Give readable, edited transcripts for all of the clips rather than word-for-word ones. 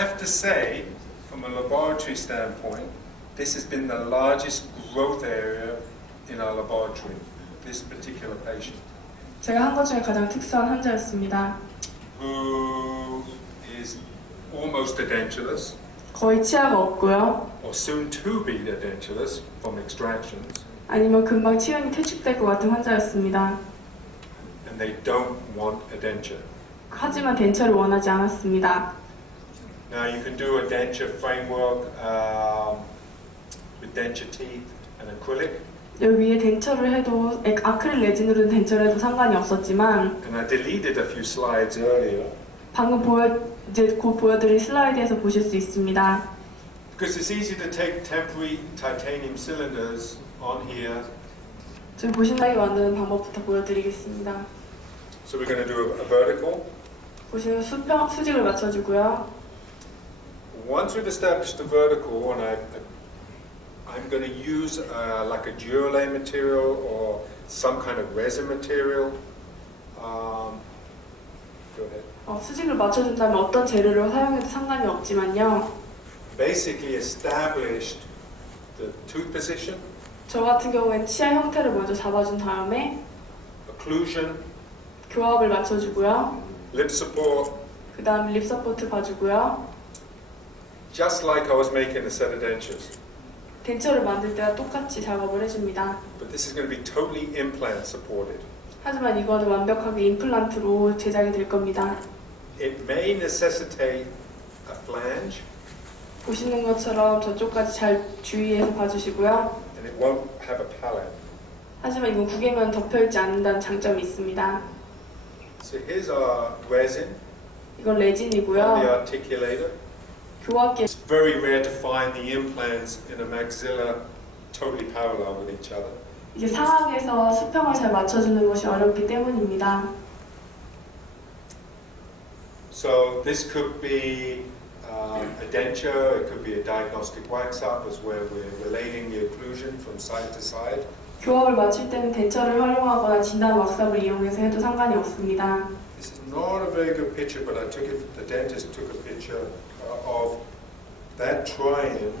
have to say, from a laboratory standpoint, this has been the largest growth area in our laboratory, this particular patient. 제가 한 것 중에 가장 특수한 환자였습니다. Who is almost edentulous, 거의 치아가 없고요. or soon to be edentulous from extractions, 아니면 금방 치은이 퇴축될 것 같은 환자였습니다. and they don't want a denture. 하지만 덴처를 원하지 않았습니다. Now you can do a denture framework with denture teeth and acrylic. 여기 위에 덴처를 해도 아크릴 레진으로 덴처를 해도 상관이 없었지만 And I deleted a few slides earlier. 방금 곧 보여드릴 슬라이드에서 보실 수 있습니다. Because it's easy to take temporary titanium cylinders on here. 지금 보신다기 만드는 방법부터 보여드리겠습니다. So we're going to do a vertical. 보시면 수직을 맞춰주고요. Once we've established the vertical, and I'm going to use like a Durolay material or some kind of resin material. Go ahead. 수직을 맞춰준다면 어떤 재료를 사용해도 상관이 없지만요. Basically established the tooth position. 저 같은 경우엔 치아 형태를 먼저 잡아준 다음에 Occlusion. 교합을 맞춰주고요. Lip support. 그 다음 립 서포트 봐주고요. Just like I was making a set of dentures. 덴처를 만들 때와 똑같이 작업을 해줍니다. But this is going to be totally implant supported. 하지만 이거는 완벽하게 임플란트로 제작이 될 겁니다. It may necessitate a flange. 보시는 것처럼 저쪽까지 잘 주의해서 봐주시고요. And it won't have a palate. 하지만 이건 구개면 덮여있지 않는다는 장점이 있습니다. So here's our resin. 이건 The 레진이고요. articulator. 교합기. It's very rare to find the implants in a maxilla totally parallel with each other. 이게 상악에서 수평을 잘 맞춰주는 것이 어렵기 때문입니다. So this could be a denture, it could be a diagnostic wax-up, as where we're relating the occlusion from side to side. 교합을 맞출 때는 덴처를 활용하거나 진단 왁삽을 이용해서 해도 상관이 없습니다. This is not a very good picture, but I took it. The dentist took a picture of that triangle.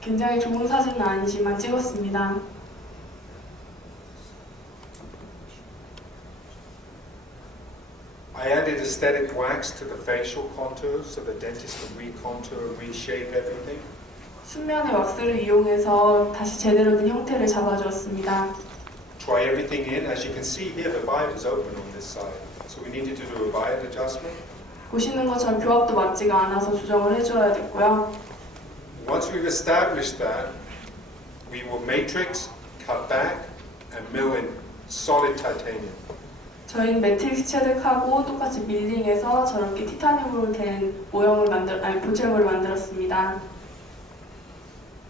굉장히 좋은 사진은 아니지만 찍었습니다. I added aesthetic wax to the facial contours so the dentist could recontour, reshape everything. 순면의 왁스를 이용해서 다시 제대로 된 형태를 잡아주었습니다. Try everything in. As you can see here, the bite is open on this side. So we needed to do a bite adjustment. 보시는 것처럼 교합도 맞지가 않아서 조정을 해줘야 됐고요. Once we've established that, we will matrix, cut back, and mill in solid titanium. 저희는 매트릭스 체득하고 똑같이 밀링해서 저렇게 티타늄으로 된 모형을 보철물을 만들었습니다.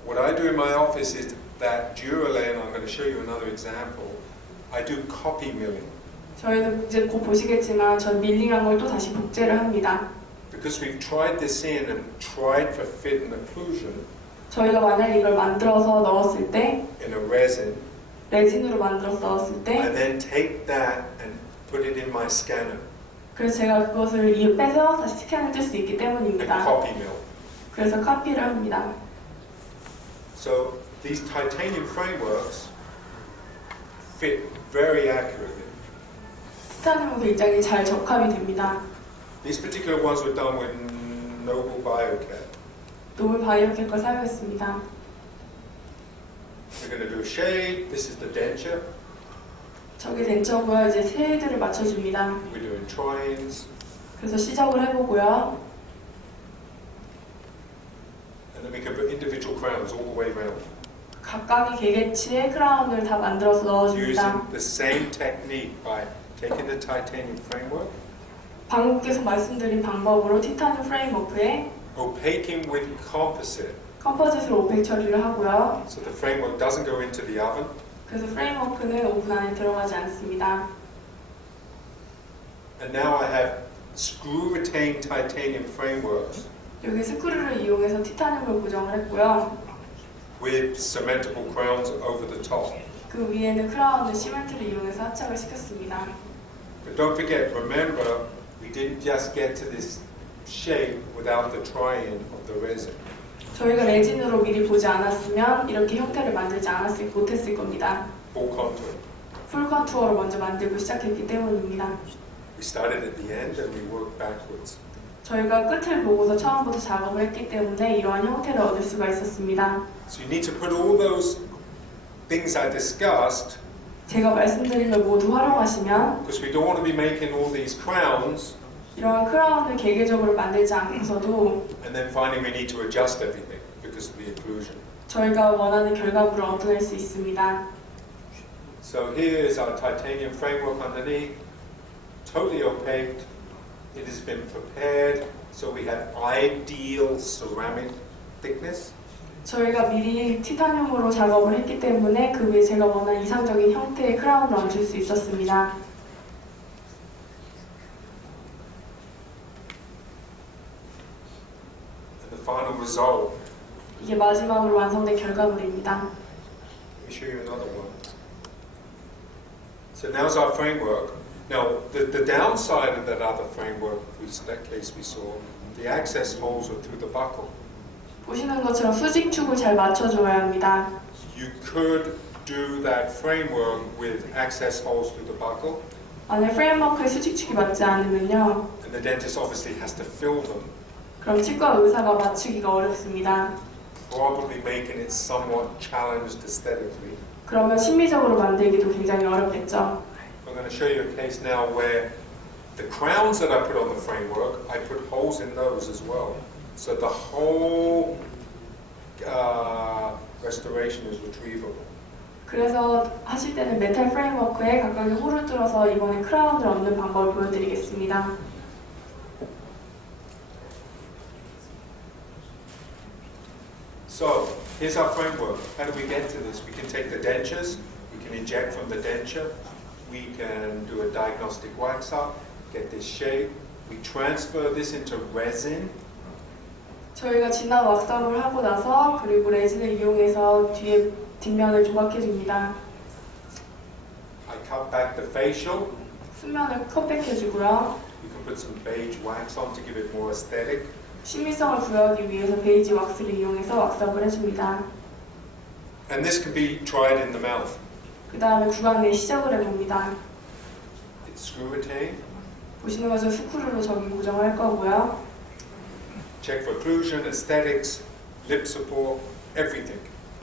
What I do in my office is that Durolay, and I'm going to show you another example, I do copy milling. 저희는 이제 곧 보시겠지만 전 밀링한 걸 또 다시 복제를 합니다. Because we've tried this in and tried for fit and occlusion 저희가 만약 이걸 만들어서 넣었을 때 in a resin, 레진으로 만들어서 넣었을 I 때 then take that and put it in my scanner 그래서 제가 그것을 빼서 다시 스캔을 뜰 수 있기 and 때문입니다. copy mill. 그래서 카피를 합니다. So these titanium frameworks fit very accurately. 티타늄은 굉장히 잘 적합이 됩니다. These particular ones were done with Noble Biocare. 노블 바이오캡 걸 사용했습니다. We're going to do a shade. This is the denture. 저게 덴처고요. 이제 쉐이드를 맞춰줍니다. We're doing trines. 그래서 시작을 해보고요. And then we can put individual crowns all the way around. 각각의 개개치에 크라운을 다 만들어서 넣어줍니다. Using the same technique by taking the titanium framework, 방금께서 말씀드린 방법으로 티타늄 프레임워크에 opaquing with composite, 컴포짓으로 오펙 처리를 하고요. so the framework doesn't go into the oven. 그래서 프레임워크는 오븐 안에 들어가지 않습니다. And now I have screw-retained titanium frameworks 여기 스크류를 이용해서 티타늄을 고정을 했고요. with cementable crowns over the top. 그 위에는 크라운을 시멘트를 이용해서 합착을 시켰습니다. But don't forget, remember, we didn't just get to this shape without the try-in of the resin. 저희가 레진으로 미리 보지 않았으면 이렇게 형태를 만들지 못했을 겁니다. Full contour. 풀 컨투어로 먼저 만들고 시작했기 때문입니다. We started at the end and we worked backwards. 저희가 끝을 보고서 처음부터 작업을 했기 때문에 이러한 형태를 얻을 수가 있었습니다. So you need to put all those things I discussed, 제가 말씀드린 걸 모두 활용하시면 because we don't want to be making all these crowns 이러한 크라운을 개개적으로 만들지 않고서도 and then finding we need to adjust everything because of the occlusion. 저희가 원하는 결과물을 얻어낼 수 있습니다. So here is our titanium framework underneath, totally opaque. It has been prepared so we have ideal ceramic thickness. 저희가 미리 티타늄으로 작업을 했기 때문에 그 위에 제가 원하는 이상적인 형태의 크라운을 얹을 수 있었습니다. And the final result. 이게 마지막으로 완성된 결과물입니다. Let me show you another one. So now's our framework. Now, the downside of that other framework, that case we saw, the access holes are through the buckle. 보시는 것처럼 수직축을 잘 맞춰줘야 합니다. You could do that framework with access holes through the buckle, 만약 프레임워크에 수직축이 맞지 않으면요, and the dentist obviously has to fill them, 그럼 치과 의사가 맞추기가 어렵습니다. probably making it somewhat challenged aesthetically. 그러면 심미적으로 만들기도 굉장히 어렵겠죠. I'm going to show you a case now where the crowns that I put on the framework, I put holes in those as well. So the whole restoration is retrievable. 그래서 하실 때는 메탈 프레임워크에 각각의 홀을 뚫어서 이번에 크라운을 얻는 방법을 보여드리겠습니다. So here's our framework. How do we get to this? We can take the dentures, we can inject from the denture, we can do a diagnostic wax up, get this shape, we transfer this into resin. 저희가 진한 왁스업을 하고 나서 그리고 레진을 이용해서 뒤에 뒷면을 조각해 줍니다. I cut back the facial. 순면을 컷백해 주고요. You can put some beige wax on to give it more aesthetic. 신미성을 부여하기 위해서 베이지 왁스를 이용해서 왁스업을 해줍니다. And this can be tried in the mouth. 그 다음에 구강 내에 시작을 해봅니다. It's screw retained. 보시는 것처럼 스크류로 저기 고정을 할 거고요. Check for occlusion, aesthetics, lip support, everything.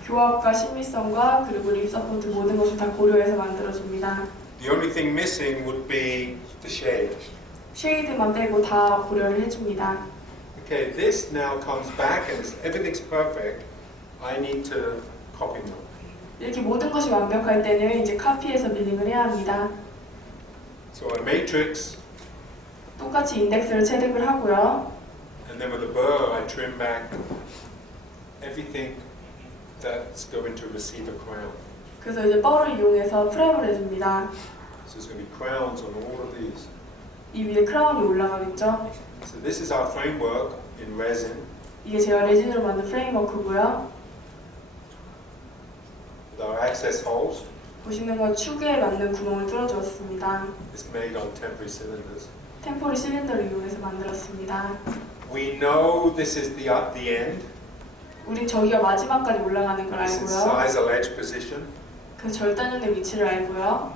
교합과 신미성과 그리고 립 서포트 모든 것을 다 고려해서 만들어줍니다. The only thing missing would be the shade. 쉐이드만 빼고 다 고려를 해줍니다. Okay, this now comes back and everything's perfect. I need to copy them. 이렇게 모든 것이 완벽할 때는 이제 카피해서 밀링을 해야 합니다. So I matrix, 똑같이 인덱스를 체득을 하고요. and then with a burr I trim back everything that's going to receive a crown. 그래서 이제 뻘을 이용해서 프랩을 해줍니다. So there's going to be crowns on all of these. 이 위에 크라운이 올라가겠죠. So this is our framework in resin. 이게 제가 레진으로 만든 프레임워크고요. With our access holes. 보시는 건 축에 맞는 구멍을 뚫어주었습니다. It's made on temporary cylinders. 템포리 실린더를 이용해서 만들었습니다. We know this is the end. 우린 저기가 마지막까지 올라가는 걸 This is 알고요. size ledge position. 그 절단용의 위치를 알고요.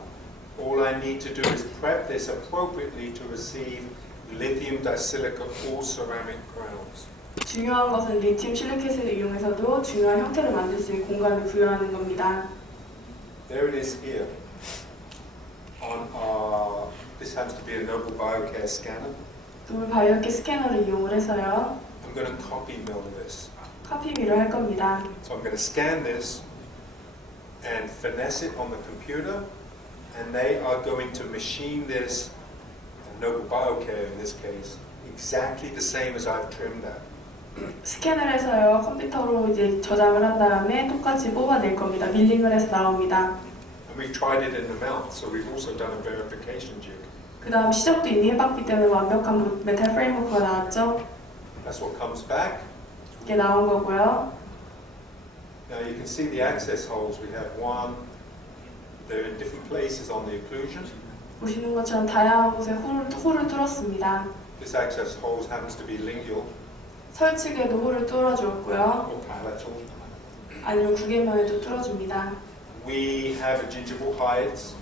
All I need to do is prep this appropriately to receive lithium disilica all ceramic crowns. 중요한 것은 리튬 실리켓을 이용해서도 중요한 형태를 만들 수 있는 공간을 부여하는 겁니다. There it is here. On our, this happens to be a Noble Biocare scanner. 노블 바이오케 스캐너를 이용을 해서요. I'm going to copy mill this. 카피미를 할 겁니다. So I'm going to scan this and finesse it on the computer, and they are going to machine this, Noble Biocare in this case, exactly the same as I've trimmed that. 스캔을 해서요. 컴퓨터로 이제 저장을 한 다음에 똑같이 뽑아낼 겁니다. 밀링을 해서 나옵니다. And we've tried it in the mouth, so we've also done a verification jig. 그 다음 시접도 이미 해봤기 때문에 완벽한 메탈 프레임워크가 나왔죠. That's what comes back. 이게 나온 거고요. Now you can see the access holes. We have one. They're in different places on the occlusion. 보시는 것처럼 다양한 곳에 홀을 뚫었습니다. This access hole happens to be lingual 설측에도 홀을 뚫어주었고요. or palatal. 아니면 구개면에도 뚫어줍니다. We have a gingival height,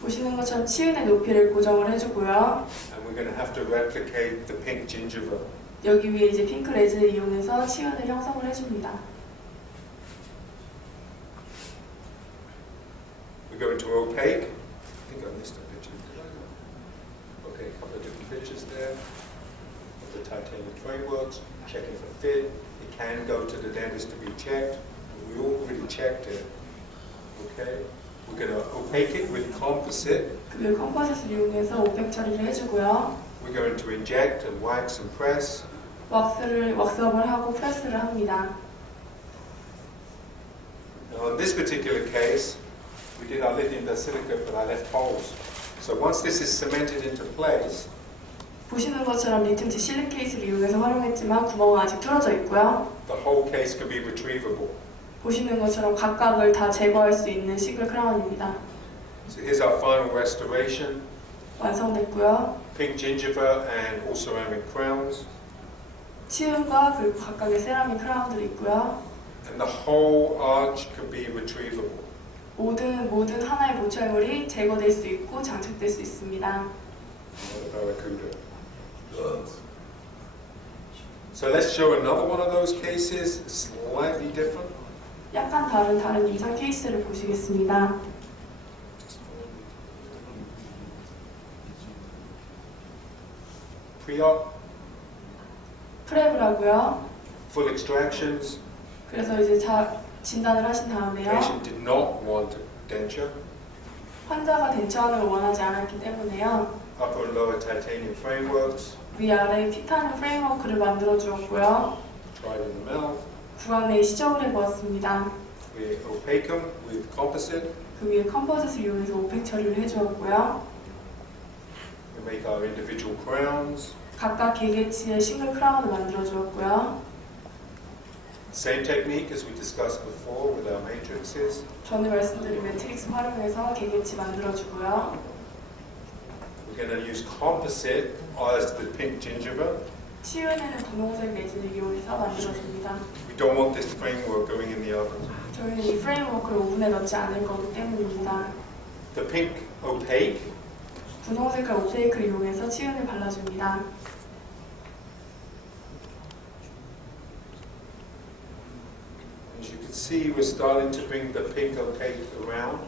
보시는 것처럼 치은의 높이를 고정을 해주고요. and we're going to have to replicate the pink gingiva. 여기 위에 이제 핑크 레진을 이용해서 치은을 형성을 해줍니다. We go into opaque. I think I missed a picture. Okay, a couple of different pictures there of the titanium frameworks, checking for fit. It can go to the dentist to be checked. We already checked it. Okay, we're going to opaque it with composite. 그 컴포짓을 이용해서 오펙 처리를 해주고요. We're going to inject and wax and press. 왁스업을 하고 프레스를 합니다. Now in this particular case, we did our lithium disilicate, but I left holes. So once this is cemented into place, 보시는 것처럼 리튬 디실리케이트를 이용해서 활용했지만 구멍은 아직 뚫어져 있고요. the whole case can be retrievable. 보시는 것처럼 각각을 다 제거할 수 있는 싱글 크라운입니다. So here's our final restoration. 완성됐고요. Pink gingiva and all ceramic crowns. 치은과 그리고 각각의 세라믹 크라운들이 있고요. And the whole arch can be retrievable. 모든 하나의 모처형물이 제거될 수 있고 장착될 수 있습니다. So let's show another one of those cases, slightly different. 약간 다른 임상 케이스를 보시겠습니다. Pre-op, 프랩이라고요. full extractions. 그래서 이제 진단을 하신 다음에요. Patient did not want a denture. 환자가 덴처하는 걸 원하지 않았기 때문에요. Upper and lower titanium frameworks. 위아래 티타늄 프레임워크를 만들어 주었고요. Tried in the mouth. 구강 내에 시접을 해보았습니다. We opaque them with composite. 그 위에 컴포짓을 이용해서 오펙 처리를 해주었고요. We make our individual crowns. 각각 개개치의 싱글 크라운을 만들어 주었고요. Same technique as we discussed before with our matrices. 전에 말씀드린 매트릭스 활용해서 개개치 만들어 주고요. We're going to use composite as the pink gingiva. 치은에는 분홍색 레진을 이용해서 만들어 줍니다. We don't want this framework going in the oven. 저희는 이 프레임워크를 오븐에 넣지 않을 거기 때문입니다. The pink opaque. 분홍색깔 오페이크를 이용해서 치은을 발라줍니다. As you can see, we're starting to bring the pink opaque around.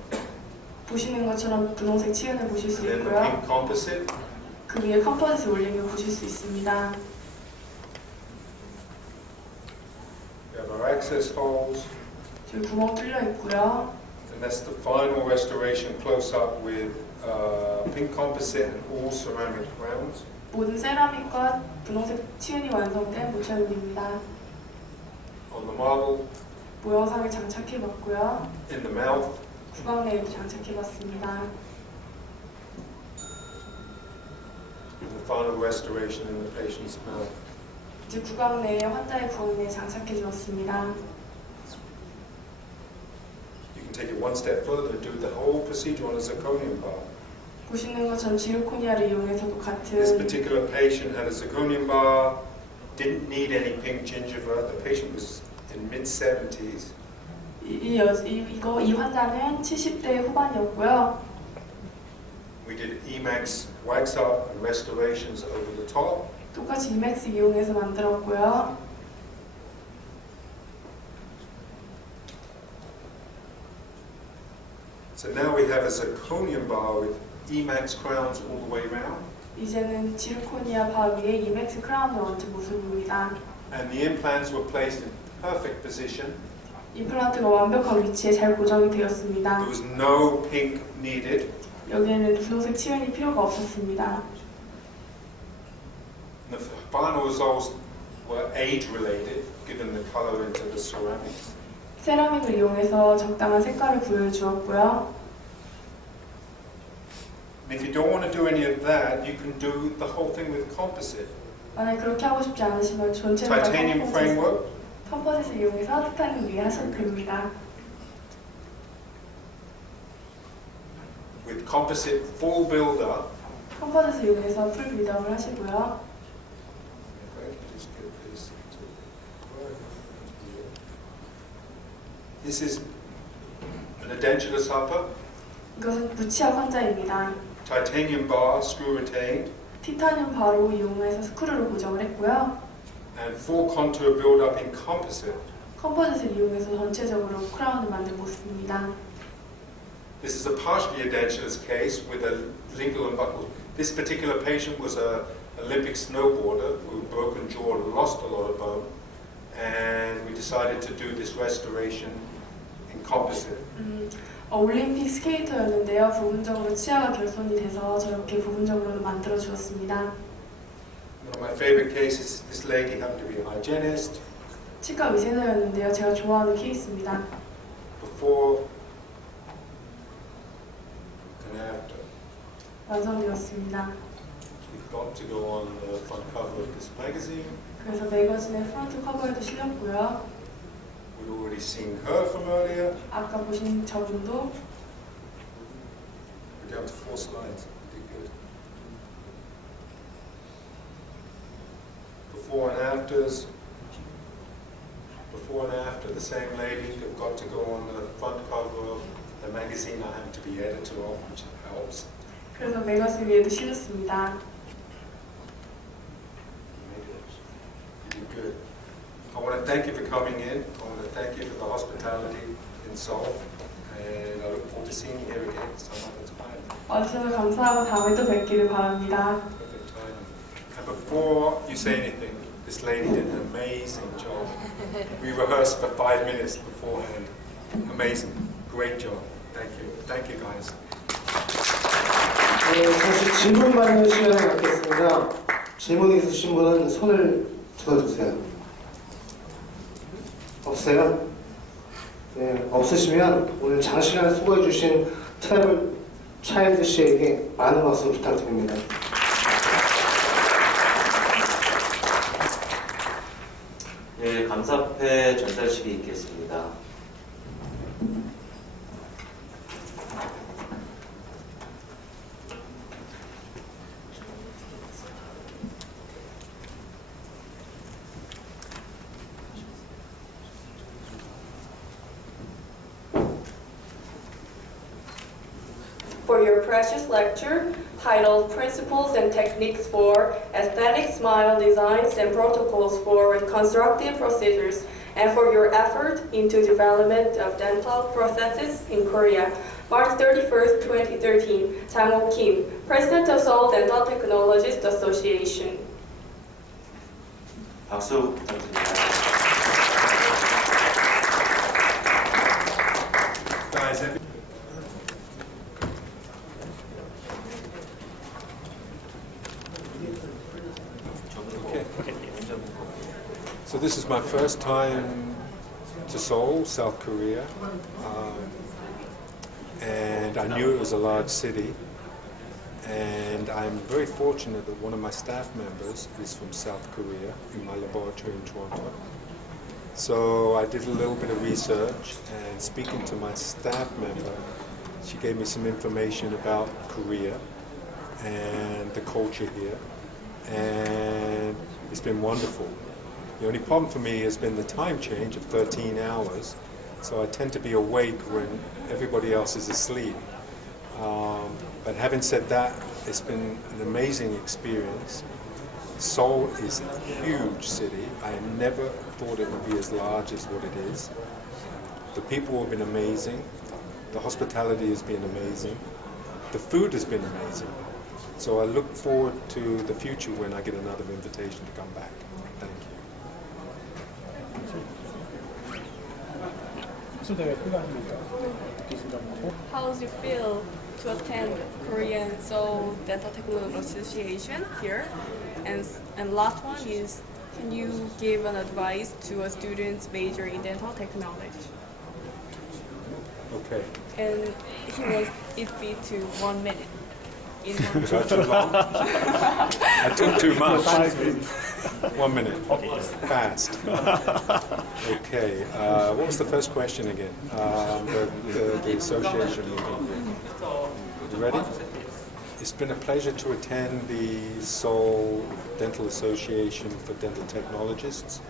보시는 것처럼 분홍색 치은을 보실 수 And then the 있고요. pink composite. 그 위에 컴포짓을 올리면 보실 수 있습니다. We have our access holes. 저기 구멍 뚫려 있고요. And that's the final restoration close up with pink composite and all ceramic crowns. 모든 세라믹과 분홍색 치은이 완성된 모처형입니다. On the marble, 모형상에 장착해봤고요. in the mouth, 구강 내에도 장착해봤습니다. and the final restoration in the patient's mouth. 이제 구강 내에 환자의 구강 내에 장착해 주었습니다. You can take it one step further and do the whole procedure on a zirconium bar. 보시는 것처럼 지르코니아를 이용해서도 This 같은 particular patient had a zirconium bar, didn't need any pink gingiva. The patient was in mid-70s. 이 환자는 70대 후반이었고요. We did Emax wax up and restorations over the top. 똑같이 이맥스 이용해서 만들었고요. So now we have a zirconium bar with Emax crowns all the way around. 이제는 지르코니아 바 위에 이맥스 크라운을 얹은 모습입니다. And the implants were placed in perfect position. 임플란트가 완벽한 위치에 잘 고정이 되었습니다. There was no pink needed. 여기에는 분홍색 치은이 필요가 없었습니다. The final results were age-related, given the color into the ceramics. 세라믹을 이용해서 적당한 색깔을 부여해 주었고요. And if you don't want to do any of that, you can do the whole thing with composite. 만약 그렇게 하고 싶지 않으시면 전체를 다 Titanium framework. 컴포짓을 이용해서 티타늄 위에 하셔도 됩니다. With composite full build-up, 컴포짓을 이용해서 풀 빌드업을 하시고요. This is an edentulous upper, 이것은 부치아 환자입니다. titanium bar, screw retained, 티타늄 바로 이용해서 스크류로 고정을 했고요. and full contour build-up in composite. 컴포짓을 이용해서 전체적으로 크라운을 만들고 있습니다. This is a partially edentulous case with a lingual and buccal. This particular patient was an Olympic snowboarder who broken jaw, lost a lot of bone, and we decided to do this restoration in composite. 올림픽 스케이터였는데요. 부분적으로 치아가 결손이 돼서 저렇게 부분적으로 만들어 주었습니다. One of my favorite cases, this lady happened to be a hygienist. 치과 위생사였는데요. 제가 좋아하는 케이스입니다. Before and after. 완성되었습니다. We've got to go on the front cover of this magazine. 그래서 매거진의 프론트 커버에도 실렸고요. We'd already seen her from earlier. 아까 보신 저분도 We're down to 4 slides. We did good. Before and afters. Before and after the same lady. They've got to go on the front cover of the magazine I happen to be editor of, which helps. 그래서 매거진 위에도 실렸습니다. You did good. I want to thank you for coming in. I want to thank you for the hospitality in Seoul. And I look forward to seeing you here again some other time. 와주셔서 감사하고 다음에 또 뵙기를 바랍니다. Perfect timing. And before you say anything, this lady did an amazing job. We rehearsed for 5 minutes beforehand. Amazing. Great job. Thank you. Thank you, guys. 네, 사실 질문 받는 시간을 갖겠습니다. 질문 있으신 분은 손을 들어주세요. 없어요? 네, 없으시면 오늘 장시간 수고해주신 트래블 차일드 씨에게 많은 박수 부탁드립니다. 네, 감사패 전달식이 있겠습니다. For your precious lecture titled Principles and Techniques for Aesthetic Smile Designs and Protocols for Reconstructive Procedures, and for your effort into development of dental prosthesis in Korea. March 31st, 2013, Jang-ho Kim, President of Seoul Dental Technologists Association. 박수 부탁드립니다. Guys, so this is my first time to Seoul, South Korea, and I knew it was a large city, and I'm very fortunate that one of my staff members is from South Korea in my laboratory in Toronto. So I did a little bit of research, and speaking to my staff member, she gave me some information about Korea and the culture here, and it's been wonderful. The only problem for me has been the time change of 13 hours, so I tend to be awake when everybody else is asleep. But having said that, it's been an amazing experience. Seoul is a huge city. I never thought it would be as large as what it is. The people have been amazing. The hospitality has been amazing. The food has been amazing. So I look forward to the future when I get another invitation to come back. Thank you. How does it feel to attend Korean Seoul Dental Technology Association here? And last one is, can you give an advice to a student major in dental technology? Okay. And he wants it be to 1 minute. In one Was that too long? I took too much. 1 minute. Okay. Fast. Okay. What was the first question again? The association meeting. You ready? It's been a pleasure to attend the Seoul Dental Association for Dental Technologists.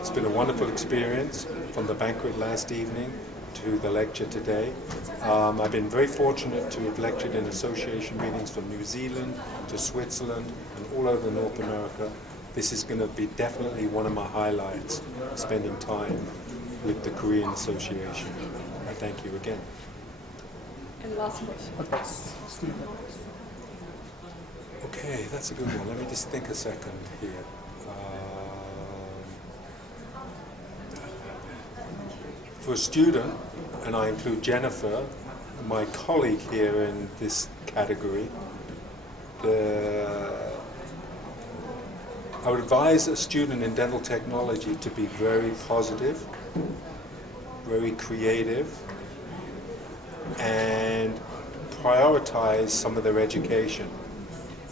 It's been a wonderful experience from the banquet last evening to the lecture today. I've been very fortunate to have lectured in association meetings from New Zealand to Switzerland and all over North America. This is going to be definitely one of my highlights, spending time with the Korean Association. I thank you again. And last question. Okay, that's a good one. Let me just think a second here. For a student, and I include Jennifer, my colleague here in this category, I would advise a student in dental technology to be very positive, very creative, and prioritize some of their education.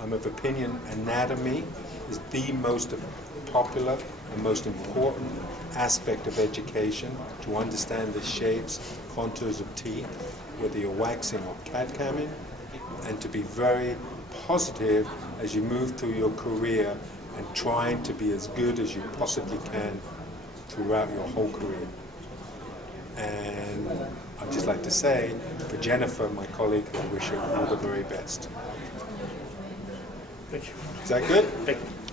I'm of opinion anatomy is the most popular and most important aspect of education, to understand the shapes, contours of teeth, whether you're waxing or CAD-CAMming, and to be very positive as you move through your career and trying to be as good as you possibly can throughout your whole career. And I'd just like to say, for Jennifer, my colleague, I wish her all the very best. Thank you. Is that good? Thank you.